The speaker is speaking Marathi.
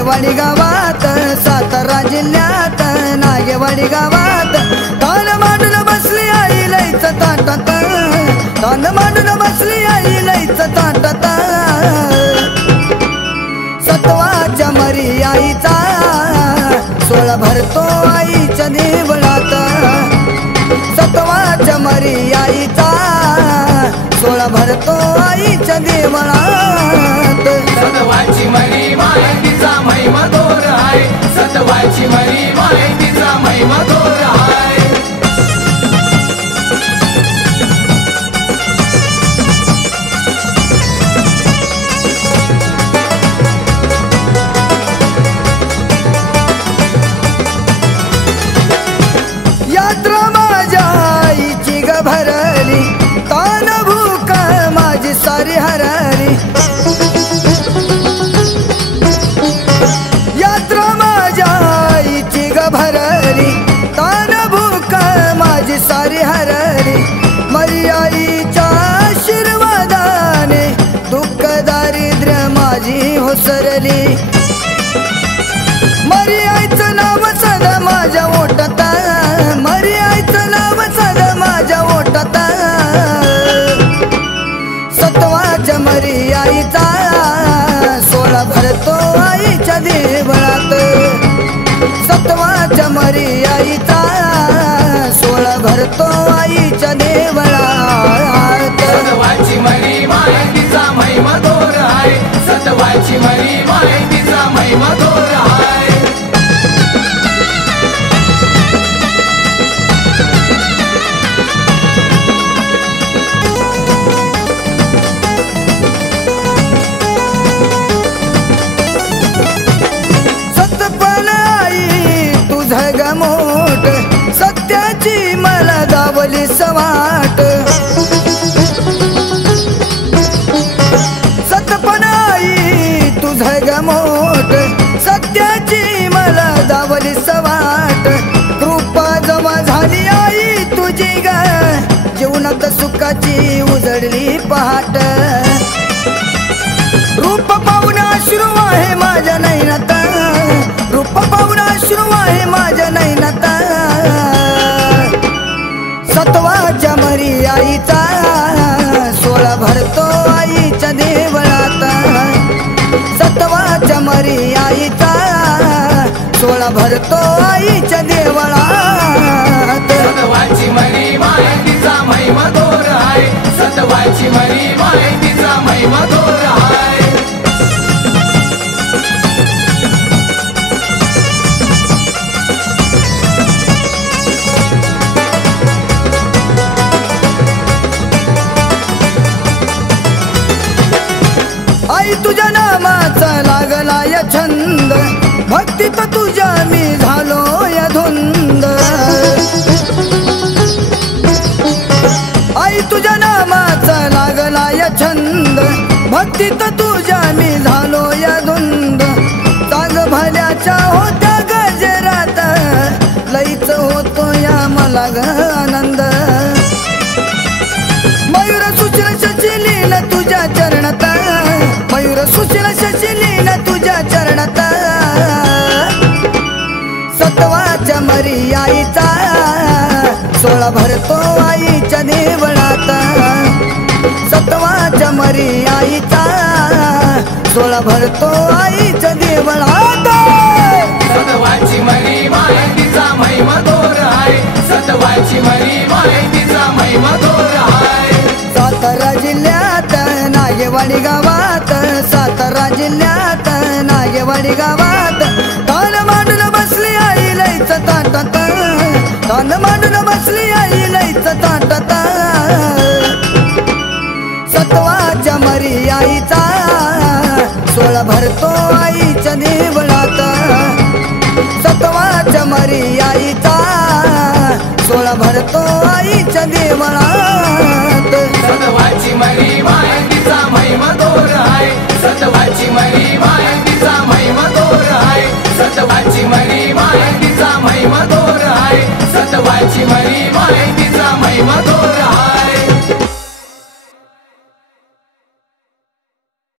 नागेवाडी गावात सातारा जिल्ह्यात नागेवाडी गावात तान मांडून बसली आई लईच ताटात तान मांडून बसली आई लईच ताटात सत्वाच्या मरी आईचा सोळा भरतो आईच्या देवळात सत्वाच्या मरी आईचा सोळा भरतो आईच्या देवळात सतवाची मरी माहितीचा महिमा थोर आहे सतवाची मरी माहितीचा महिमा थोर आहे यात्रा माझ्या आईची ग भरली तान भूक माझी सारी हरली यात्रा माझ्या आईची ग भरली तान भूक माझी सारी हरली मरी आईच्या आशीर्वादाने दुःख दारिद्र्य माझी होसरली मरी आईचं नाव सदा माझ्या ओठात मरी आईचं नाव सदा माझ्या ओठात सत्वाच्या मरी आईचा सोळा भरतो आईच्या देवळात सत्वाच्या मरी आईचा सोळा भरतो आईच्या देवळात सतवाची मरी माहितीचा महिमा थोर आहे सतवाची मरी माहितीचा महिमा थोर आहे मोठ सत्याची मला दावली सवाट सतपणाई तुझ ग मोठ सत्याची मला दावली सवाट कृपा जमा झाली आई तुझी ग जीवनात सुखाची उजळली पहाट रूप पाहून अश्रू आहे माझ्या नैनात रूप पाहून अश्रू आहे माझ्या नैनात सत्वाच्या मरी आईचा सोळा भरतो आईच्या देवळात सत्वाच्या मरी आईचा सोळा भरतो आईच्या देवळात सतवाची मरी माहितीचा महिमा थोर आहे सतवाची मरी माहितीचा महिमा थोर आहे आई तुझ्या नामाचा लागला या छंद भक्तीत तुझ्या मी झालो या धुंद आई तुझ्या नामाचा लागला या छंद भक्तीत तुझ्या मी झालो या धुंद ताग भल्याच्या होत्या गजरात लईच होतो या मला ग आनंद मयूर सुशील शशिलीन तुझ्या चरणात मयूर सुशील शशिलीन तुझ्या चरणात सत्वाच्या मरी आईचा सोळा भरतो आईच्या देवळात सत्वाच्या मरी आईचा सोळा भरतो आईच्या देवळात सतवाची मरी माहितीचा महिमा थोर आहे सतवाची मरी माहितीचा महिमा थोर आहे सातारा जिल्ह्यात नागेवाडी गावात सातारा जिल्ह्यात नागेवाडी गावात